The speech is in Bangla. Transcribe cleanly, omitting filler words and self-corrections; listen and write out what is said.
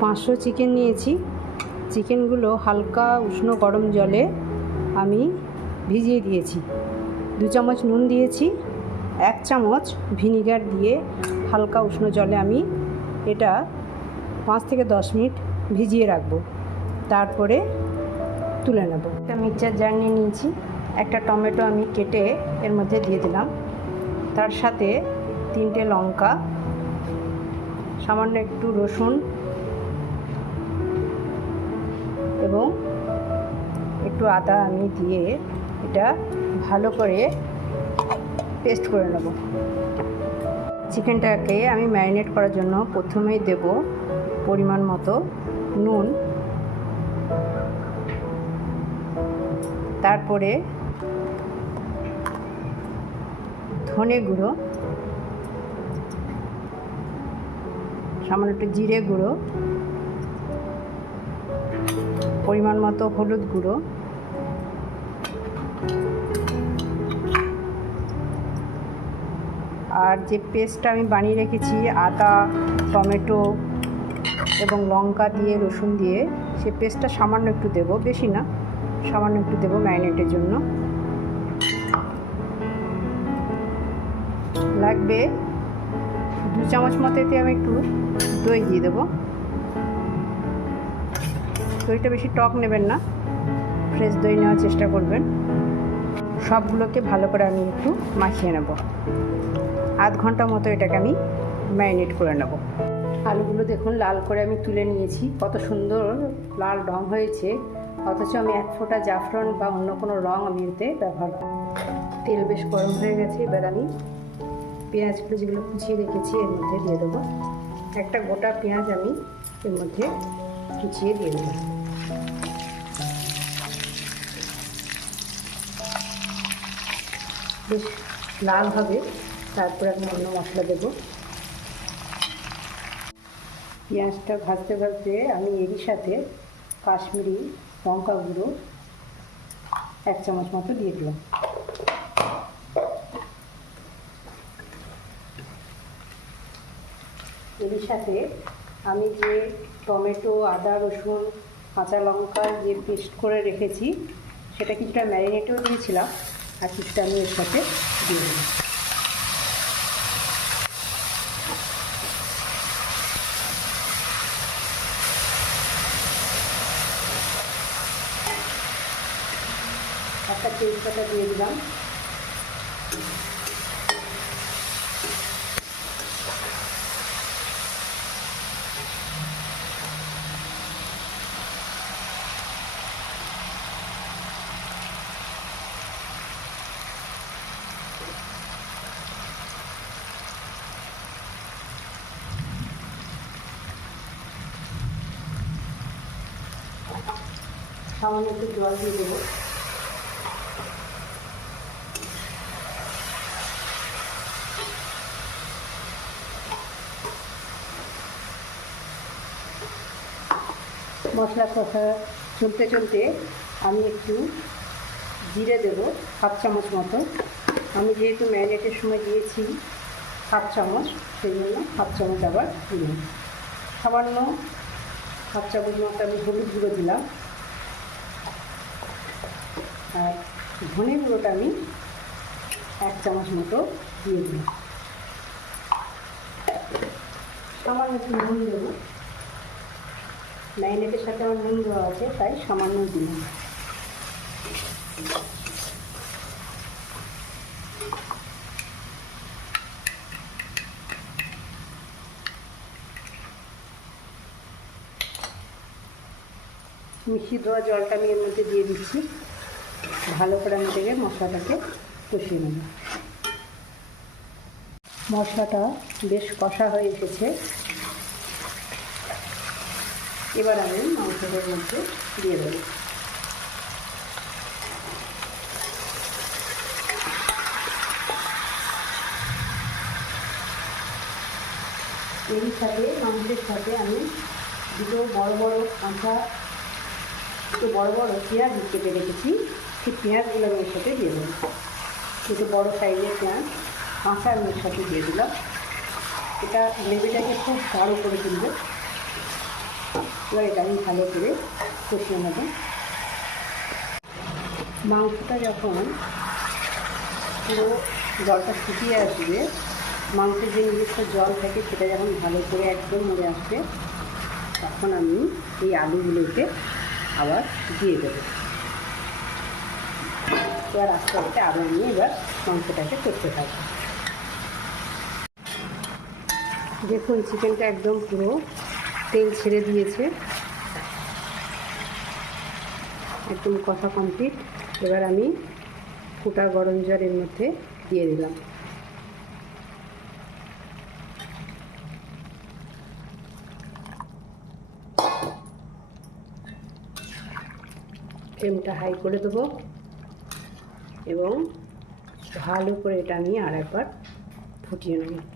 500 চিকেন নিয়েছি। চিকেনগুলো হালকা উষ্ণ গরম জলে আমি ভিজিয়ে দিয়েছি। 2 চামচ নুন দিয়েছি, 1 চামচ ভিনিগার দিয়ে হালকা উষ্ণ জলে আমি এটা 5 থেকে 10 মিনিট ভিজিয়ে রাখবো। তারপরে তুলে নেব। একটা মিক্সচার জার নিয়ে নিয়েছি। একটা টমেটো আমি কেটে এর মধ্যে দিয়ে দিলাম। তার সাথে 3টে লঙ্কা, সামান্য একটু রসুন এবং একটু আদা আমি দিয়ে এটা ভালো করে পেস্ট করে নেব। চিকেনটাকে আমি ম্যারিনেট করার জন্য প্রথমেই দেব পরিমাণ মতো নুন, তারপরে ধনে গুঁড়ো, সামান্য একটু জিরে গুঁড়ো, পরিমাণ মতো হলুদ গুঁড়ো, আর যে পেস্টটা আমি বানিয়ে রেখেছি আদা, টমেটো এবং লঙ্কা দিয়ে রসুন দিয়ে, সে পেস্টটা সামান্য একটু দেবো, বেশি না, সামান্য একটু দেবো ম্যারিনেটের জন্য। লাগবে 2 চামচ মতো, এতে আমি একটু দই দিয়ে দেবো। দইটা বেশি টক নেবেন না, ফ্রেশ দই নেওয়ার চেষ্টা করবেন। সবগুলোকে ভালো করে আমি একটু মাখিয়ে নেব। আধ ঘন্টা মতো এটাকে আমি ম্যারিনেট করে নেব। আলুগুলো দেখুন লাল করে আমি তুলে নিয়েছি, কত সুন্দর লাল রং হয়েছে, অথচ আমি 1 ফোঁটা জাফরান বা অন্য কোনো রং আমি এতে ব্যবহার করি। তেল বেশ গরম হয়ে গেছে। এবার আমি পেঁয়াজগুলো যেগুলো কুচিয়ে রেখেছি এর মধ্যে দিয়ে দেবো। একটা গোটা পেঁয়াজ আমি এর মধ্যে কুচিয়ে দিয়ে দেবো। বেশ লাল হবে, তারপরে আমি অন্য মশলা দেবো। পেঁয়াজটা ভাজতে ভাজতে আমি এরই সাথে কাশ্মীরি লঙ্কা গুঁড়ো 1 চামচ মতো দিয়ে দিলাম। এরই সাথে আমি যে টমেটো, আদা, রসুন, কাঁচা লঙ্কা যে পেস্ট করে রেখেছি সেটা কিছুটা ম্যারিনেটেও দিয়েছিলাম, আর কিছুটা আমি এর সাথে দিয়ে দিলাম। একটা তেজপাতা দিয়ে দিলাম। সামান্য একটু জল দিয়ে দেবো। মশলা কষা চলতে চলতে আমি একটু জিরে দেবো 1/2 চামচ মতো। আমি যেহেতু ম্যারিনেটের সময় দিয়েছি 1/2 চামচ, সেই জন্য 1/2 চামচ আবার দিলাম। সামান্য 1/2 চামচ মতো আমি হলুদ গুঁড়ো দিলাম, আর ধনে গুঁড়োটা আমি 1 চামচ মতো দিয়ে দিলাম। সামান্য একটু নুন দেবো, ম্যারিনেটের সাথে আমার নুন দেওয়া আছে, তাই সামান্য দিলাম। মিশিয়ে দেওয়া জলটা আমি এর মধ্যে দিয়ে দিচ্ছি। ভালো করে আমি থেকে মশলাটাকে কষিয়ে নেব। মশলাটা বেশ কষা হয়ে এসেছে। এবার আমি মাংসটার মধ্যে দিয়ে দেবো। এর সাথে মাংসের সাথে আমি দুটো বড় বড় পেঁয়াজ কেটে রেখেছি, সেই পেঁয়াজগুলো আমি এর সাথে দিয়ে দেবো। দুটো বড় সাইজের পেঁয়াজ কাঁচা আমি এর সাথে দিয়ে দিলাম। এটা গ্রেভিটাকে খুব গাঢ় করে তুলবে। এবার এটা আমি ভালো করে কষিয়ে নেব। মাংসটা যখন পুরো জলটা শুকিয়ে আসবে, মাংসের যে নিজস্ব জল থাকে সেটা যখন ভালো করে একদম মরে আসবে, তখন আমি এই আলুগুলোকে আবার দিয়ে দেবো। এবার আস্তে আস্তে আবার আমি এবার মাংসটাকে করতে থাকবো। দেখুন চিকেনটা একদম পুরো তেল ছেড়ে দিয়েছে, একদম কষা কমপ্লিট। এবার আমি ফুটা গরম জলের মধ্যে দিয়ে দিলাম। ফ্লেমটা হাই করে দেবো এবং ভালো করে এটা আমি আর একবার ফুটিয়ে নেব।